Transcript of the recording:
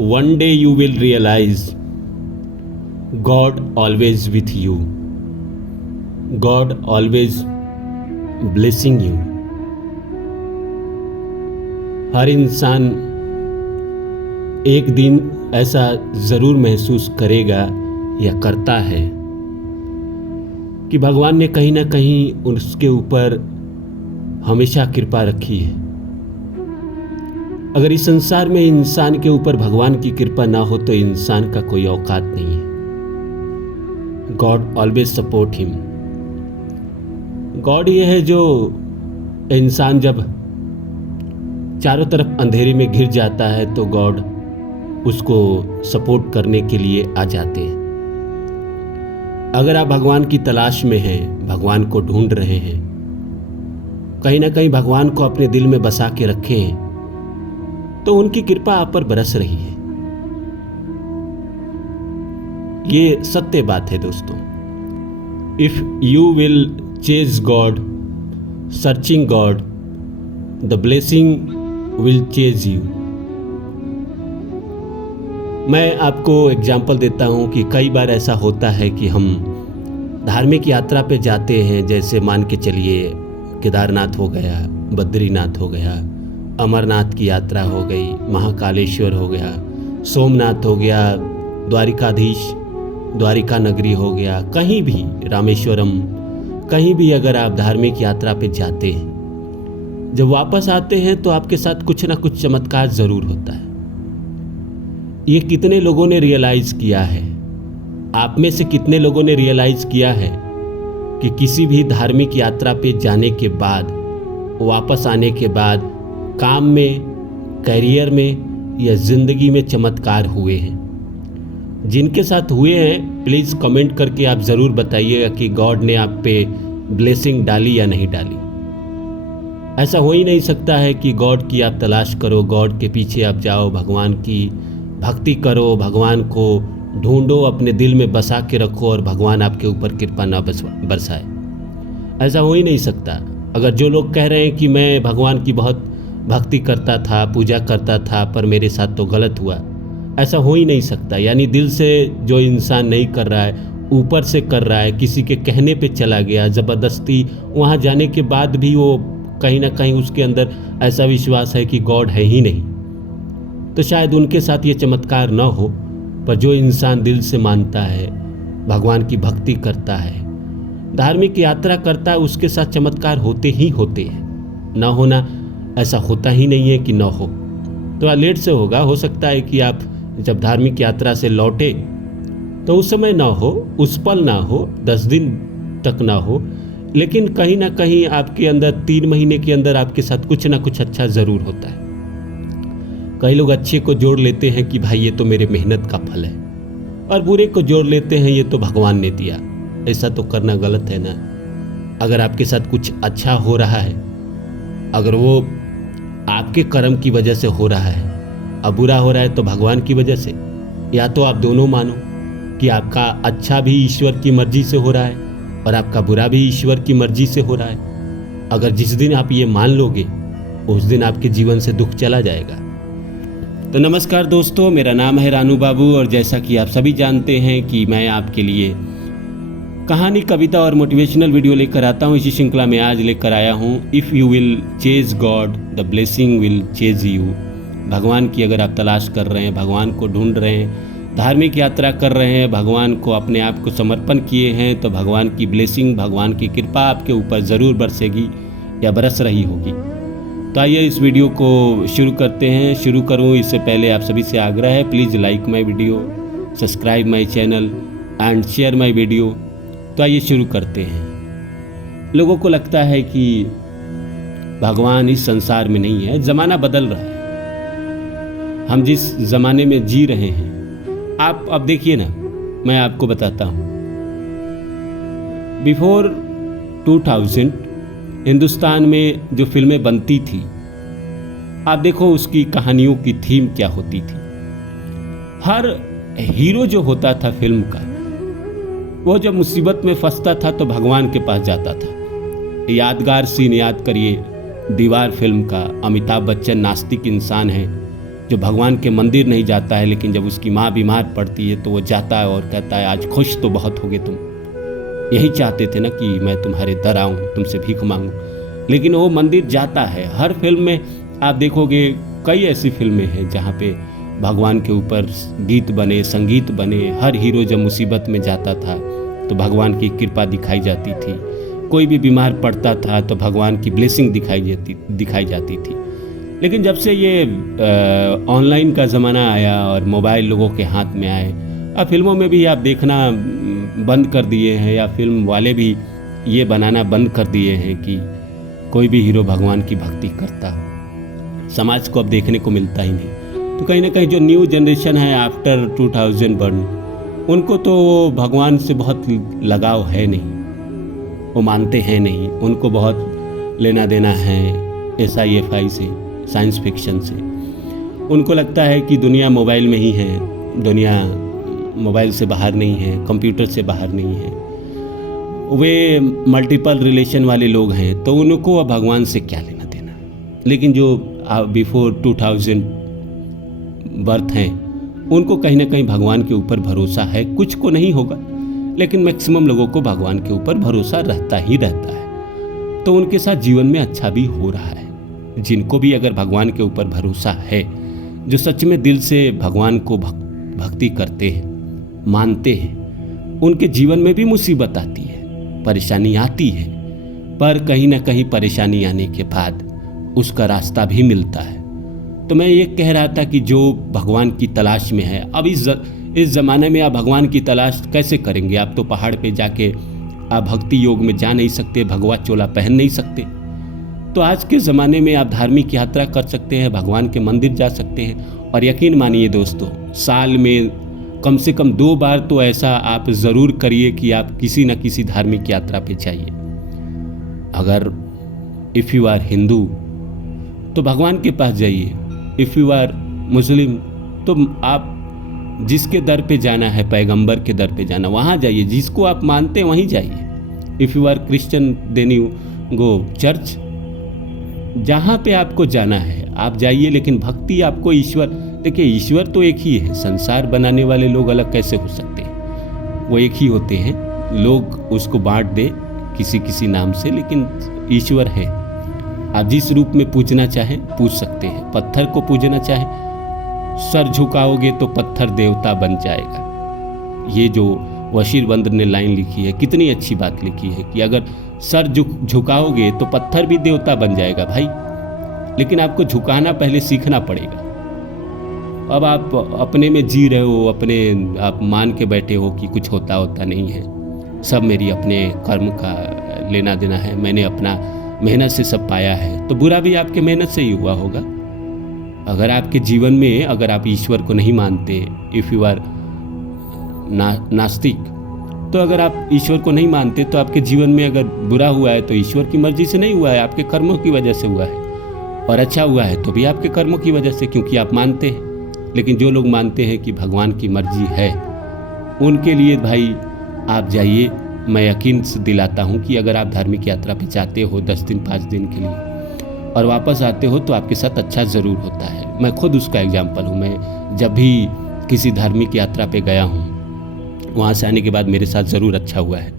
one day you will realize God always with you. God always blessing you. हर इंसान एक दिन ऐसा ज़रूर महसूस करेगा या करता है कि भगवान ने कहीं ना कहीं उसके ऊपर हमेशा कृपा रखी है। अगर इस संसार में इंसान के ऊपर भगवान की कृपा ना हो तो इंसान का कोई औकात नहीं है। God always support him. God ये है जो इंसान जब चारों तरफ अंधेरे में घिर जाता है तो गॉड उसको सपोर्ट करने के लिए आ जाते हैं। अगर आप भगवान की तलाश में हैं, भगवान को ढूंढ रहे हैं, कहीं ना कहीं भगवान को अपने दिल में बसा के रखे हैं, तो उनकी कृपा आप पर बरस रही है। ये सत्य बात है दोस्तों। If you will chase God, searching God, the blessing will chase you. मैं आपको एग्जाम्पल देता हूँ कि कई बार ऐसा होता है कि हम धार्मिक यात्रा पे जाते हैं, जैसे मान के चलिए केदारनाथ हो गया, बद्रीनाथ हो गया, अमरनाथ की यात्रा हो गई, महाकालेश्वर हो गया, सोमनाथ हो गया, द्वारिकाधीश द्वारिका नगरी हो गया, कहीं भी रामेश्वरम, कहीं भी अगर आप धार्मिक यात्रा पे जाते हैं, जब वापस आते हैं तो आपके साथ कुछ ना कुछ चमत्कार ज़रूर होता है। ये कितने लोगों ने रियलाइज़ किया है? आप में से कितने लोगों ने रियलाइज़ किया है कि किसी भी धार्मिक यात्रा पे जाने के बाद, वापस आने के बाद काम में, करियर में या ज़िंदगी में चमत्कार हुए हैं? जिनके साथ हुए हैं प्लीज़ कमेंट करके आप ज़रूर बताइएगा कि गॉड ने आप पे ब्लेसिंग डाली या नहीं डाली। ऐसा हो ही नहीं सकता है कि गॉड की आप तलाश करो, गॉड के पीछे आप जाओ, भगवान की भक्ति करो, भगवान को ढूंढो, अपने दिल में बसा के रखो और भगवान आपके ऊपर कृपा ना बरसाए। ऐसा हो ही नहीं सकता। अगर जो लोग कह रहे हैं कि मैं भगवान की बहुत भक्ति करता था, पूजा करता था, पर मेरे साथ तो गलत हुआ, ऐसा हो ही नहीं सकता। यानी दिल से जो इंसान नहीं कर रहा है, ऊपर से कर रहा है, किसी के कहने पे चला गया, ज़बरदस्ती वहाँ जाने के बाद भी वो कहीं ना कहीं उसके अंदर ऐसा विश्वास है कि गॉड है ही नहीं, तो शायद उनके साथ ये चमत्कार न हो। पर जो इंसान दिल से मानता है, भगवान की भक्ति करता है, धार्मिक यात्रा करता है, उसके साथ चमत्कार होते ही होते हैं। न होना ऐसा होता ही नहीं है कि न हो। तो लेट से होगा, हो सकता है कि आप जब धार्मिक यात्रा से लौटे तो उस समय ना हो, उस पल ना हो, 10 दिन तक ना हो, लेकिन कहीं ना कहीं आपके अंदर 3 महीने के अंदर आपके साथ कुछ ना कुछ अच्छा ज़रूर होता है। कई लोग अच्छे को जोड़ लेते हैं कि भाई ये तो मेरे मेहनत का फल है, और बुरे को जोड़ लेते हैं ये तो भगवान ने दिया। ऐसा तो करना गलत है ना। अगर आपके साथ कुछ अच्छा हो रहा है, अगर वो आपके कर्म की वजह से हो रहा है, अब बुरा हो रहा है तो भगवान की वजह से, या तो आप दोनों मानो कि आपका अच्छा भी ईश्वर की मर्जी से हो रहा है और आपका बुरा भी ईश्वर की मर्जी से हो रहा है। अगर जिस दिन आप ये मान लोगे, उस दिन आपके जीवन से दुख चला जाएगा। तो नमस्कार दोस्तों, मेरा नाम है रानू बाबू, और जैसा कि आप सभी जानते हैं कि मैं आपके लिए कहानी, कविता और मोटिवेशनल वीडियो लेकर आता हूँ। इसी श्रृंखला में आज लेकर आया हूँ if you will chase God, the blessing will chase you. भगवान की अगर आप तलाश कर रहे हैं, भगवान को ढूंढ रहे हैं, धार्मिक यात्रा कर रहे हैं, भगवान को अपने आप को समर्पण किए हैं, तो भगवान की ब्लेसिंग, भगवान की कृपा आपके ऊपर ज़रूर बरसेगी या बरस रही होगी। तो आइए इस वीडियो को शुरू करते हैं। शुरू करूं इससे पहले आप सभी से आग्रह है, please like my video, subscribe my channel and share my video. तो आइए शुरू करते हैं। लोगों को लगता है कि भगवान इस संसार में नहीं है, ज़माना बदल रहा है। हम जिस ज़माने में जी रहे हैं, आप अब देखिए ना, मैं आपको बताता हूँ। बिफोर 2000 हिंदुस्तान में जो फिल्में बनती थी, आप देखो उसकी कहानियों की थीम क्या होती थी। हर हीरो जो होता था फिल्म का, वो जब मुसीबत में फंसता था तो भगवान के पास जाता था। यादगार सीन याद करिए, दीवार फिल्म का। अमिताभ बच्चन नास्तिक इंसान है, जो भगवान के मंदिर नहीं जाता है, लेकिन जब उसकी माँ बीमार पड़ती है तो वो जाता है और कहता है आज खुश तो बहुत हो गए तुम, यही चाहते थे ना कि मैं तुम्हारे दर आऊँ, तुमसे भीख मांगूँ, लेकिन वो मंदिर जाता है। हर फिल्म में आप देखोगे, कई ऐसी फिल्में हैं जहाँ पे भगवान के ऊपर गीत बने, संगीत बने। हर हीरो जब मुसीबत में जाता था तो भगवान की कृपा दिखाई जाती थी, कोई भी बीमार पड़ता था तो भगवान की ब्लेसिंग दिखाई जाती थी। लेकिन जब से ये ऑनलाइन का ज़माना आया और मोबाइल लोगों के हाथ में आए, अब फिल्मों में भी आप देखना बंद कर दिए हैं, या फिल्म वाले भी ये बनाना बंद कर दिए हैं कि कोई भी हीरो भगवान की भक्ति करता हो। समाज को अब देखने को मिलता ही नहीं। तो कहीं ना कहीं जो न्यू जनरेशन है आफ्टर 2001, उनको तो भगवान से बहुत लगाव है नहीं, वो मानते हैं नहीं, उनको बहुत लेना देना है SIFI से, साइंस फिक्शन से। उनको लगता है कि दुनिया मोबाइल में ही है, दुनिया मोबाइल से बाहर नहीं है, कंप्यूटर से बाहर नहीं है। वे मल्टीपल रिलेशन वाले लोग हैं, तो उनको अब भगवान से क्या लेना देना। लेकिन जो बिफोर 2000 बर्थ हैं, उनको कहीं ना कहीं भगवान के ऊपर भरोसा है। कुछ को नहीं होगा, लेकिन मैक्सिमम लोगों को भगवान के ऊपर भरोसा रहता ही रहता है। तो उनके साथ जीवन में अच्छा भी हो रहा है। जिनको भी अगर भगवान के ऊपर भरोसा है, जो सच में दिल से भगवान को भक्ति करते हैं, मानते हैं, उनके जीवन में भी मुसीबत आती है, परेशानी आती है, पर कहीं ना कहीं परेशानी आने के बाद उसका रास्ता भी मिलता है। तो मैं ये कह रहा था कि जो भगवान की तलाश में है, अब इस ज़माने में आप भगवान की तलाश कैसे करेंगे? आप तो पहाड़ पे जाके आप भक्ति योग में जा नहीं सकते, भगवा चोला पहन नहीं सकते। तो आज के ज़माने में आप धार्मिक यात्रा कर सकते हैं, भगवान के मंदिर जा सकते हैं। और यकीन मानिए दोस्तों, साल में कम से कम 2 बार तो ऐसा आप ज़रूर करिए कि आप किसी न किसी धार्मिक यात्रा पे जाइए। अगर इफ़ यू आर हिंदू तो भगवान के पास जाइए, इफ़ यू आर मुस्लिम तो आप जिसके दर पे जाना है, पैगंबर के दर पे जाना, वहाँ जाइए। जिसको आप मानते हैं वहीं जाइए। If you are Christian then you go church. जहाँ पे आपको जाना है आप जाइए, लेकिन भक्ति आपको ईश्वर, देखिए ईश्वर तो एक ही है। संसार बनाने वाले लोग अलग कैसे हो सकते हैं? वो एक ही होते हैं। लोग उसको बांट दे किसी किसी नाम से, लेकिन ईश्वर है। आप जिस रूप में पूजना चाहें पूज सकते हैं। पत्थर को पूजना चाहें, सर झुकाओगे तो पत्थर देवता बन जाएगा। ये जो वशीर बंदर ने लाइन लिखी है, कितनी अच्छी बात लिखी है कि अगर सर झुकाओगे तो पत्थर भी देवता बन जाएगा भाई। लेकिन आपको झुकाना पहले सीखना पड़ेगा। अब आप अपने में जी रहे हो, अपने आप मान के बैठे हो कि कुछ होता नहीं है, सब मेरी अपने कर्म का लेना देना है, मैंने अपना मेहनत से सब पाया है, तो बुरा भी आपके मेहनत से ही हुआ होगा। अगर आपके जीवन में अगर आप ईश्वर को नहीं मानते, इफ़ यू आर नास्तिक, तो अगर आप ईश्वर को नहीं मानते तो आपके जीवन में अगर बुरा हुआ है तो ईश्वर की मर्जी से नहीं हुआ है, आपके कर्मों की वजह से हुआ है। और अच्छा हुआ है तो भी आपके कर्मों की वजह से, क्योंकि आप मानते हैं। लेकिन जो लोग मानते हैं कि भगवान की मर्जी है, उनके लिए भाई आप जाइए। मैं यकीन से दिलाता हूँ कि अगर आप धार्मिक यात्रा पे जाते हो 10 दिन 5 दिन के लिए और वापस आते हो तो आपके साथ अच्छा ज़रूर होता है। मैं खुद उसका एग्जाम्पल हूँ। मैं जब भी किसी धार्मिक यात्रा पे गया हूँ, वहाँ से आने के बाद मेरे साथ ज़रूर अच्छा हुआ है।